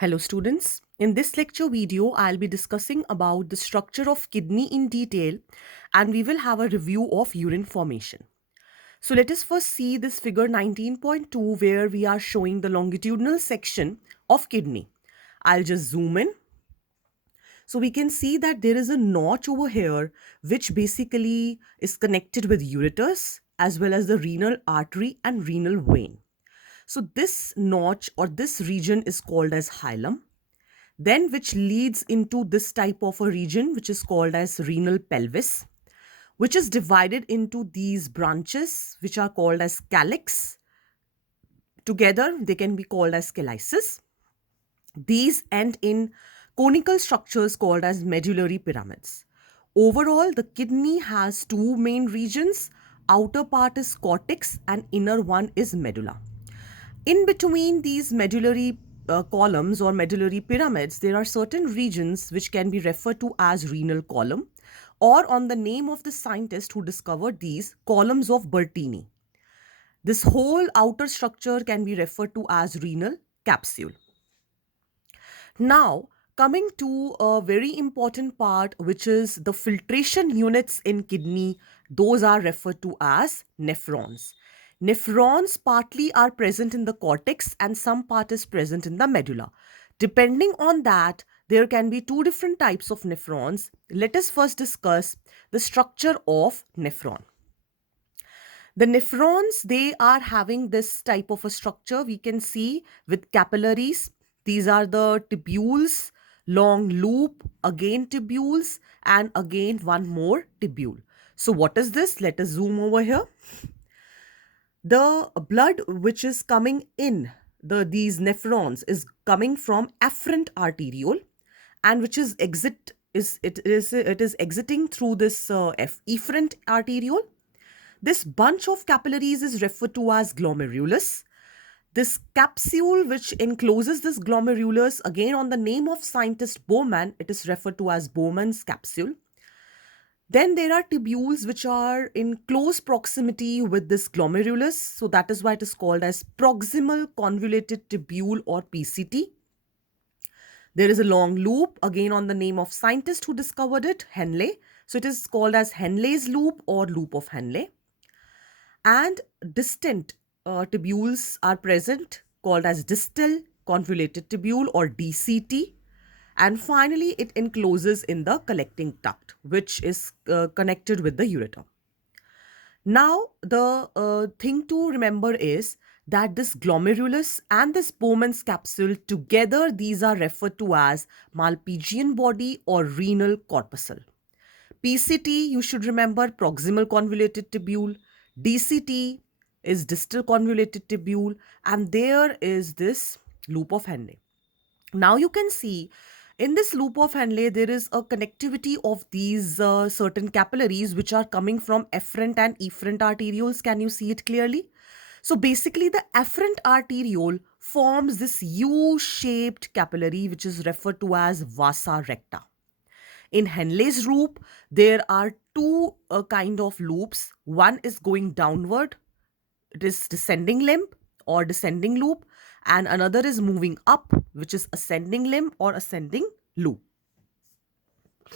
Hello students. In this lecture video, I'll be discussing about the structure of kidney in detail and we will have a review of urine formation. So let us first see this figure 19.2 where we are showing the longitudinal section of kidney. I'll just zoom in. So we can see that there is a notch over here which basically is connected with ureters as well as the renal artery and renal vein. So this notch or this region is called as hilum, then which leads into this type of a region which is called as renal pelvis, which is divided into these branches which are called as calyx. Together they can be called as calyces. These end in conical structures called as medullary pyramids. Overall, the kidney has two main regions. Outer part is cortex and inner one is medulla. In between these medullary columns or medullary pyramids, there are certain regions which can be referred to as renal column or on the name of the scientist who discovered these columns of Bertini. This whole outer structure can be referred to as renal capsule. Now, coming to a very important part, which is the filtration units in kidney, those are referred to as nephrons. Nephrons partly are present in the cortex and some part is present in the medulla. Depending on that, there can be two different types of nephrons. Let us first discuss the structure of nephron. The nephrons, they are having this type of a structure we can see with capillaries. These are the tubules, long loop, again tubules, and again one more tubule. So what is this? Let us zoom over here. The blood which is coming in these nephrons is coming from afferent arteriole and which is exiting through this efferent arteriole. This bunch of capillaries is referred to as glomerulus. This capsule which encloses this glomerulus, again on the name of scientist Bowman, it is referred to as Bowman's capsule. Then there are tubules which are in close proximity with this glomerulus. So that is why it is called as proximal convoluted tubule or PCT. There is a long loop, again on the name of scientist who discovered it, Henle. So it is called as Henle's loop or loop of Henle. And distant tubules are present called as distal convoluted tubule or DCT. And finally, it encloses in the collecting duct, which is connected with the ureter. Now, the thing to remember is that this glomerulus and this Bowman's capsule together, these are referred to as Malpighian body or renal corpuscle. PCT, you should remember proximal convoluted tubule. DCT is distal convoluted tubule, and there is this loop of Henle. Now you can see in this loop of Henle, there is a connectivity of these certain capillaries which are coming from efferent and efferent arterioles. Can you see it clearly? So basically the efferent arteriole forms this U-shaped capillary which is referred to as vasa recta. In Henle's loop, there are two kind of loops. One is going downward, it is descending limb or descending loop, and another is moving up, which is ascending limb or ascending loop.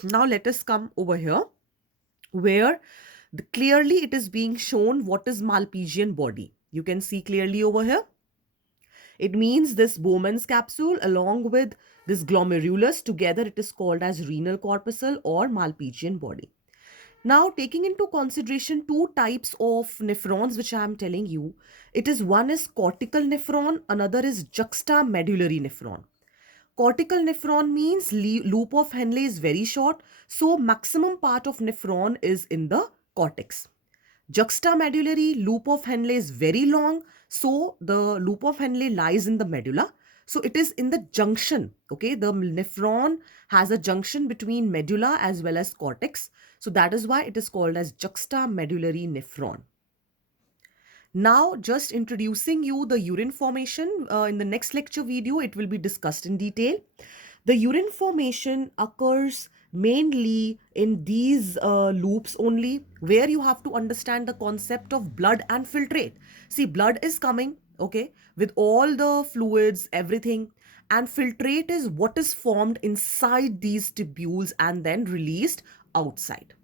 Now let us come over here where clearly it is being shown what is Malpighian body. You can see clearly over here. It means this Bowman's capsule along with this glomerulus together, it is called as renal corpuscle or Malpighian body. Now, taking into consideration two types of nephrons, which I am telling you, it is one is cortical nephron, another is juxtamedullary nephron. Cortical nephron means loop of Henle is very short, so maximum part of nephron is in the cortex. Juxtamedullary loop of Henle is very long, so the loop of Henle lies in the medulla. So it is in the junction, okay? The nephron has a junction between medulla as well as cortex. So that is why it is called as juxtamedullary nephron. Now, just introducing you the urine formation. In the next lecture video, it will be discussed in detail. The urine formation occurs mainly in these loops only, where you have to understand the concept of blood and filtrate. See, blood is coming, okay, with all the fluids, everything. And filtrate is what is formed inside these tubules and then released outside.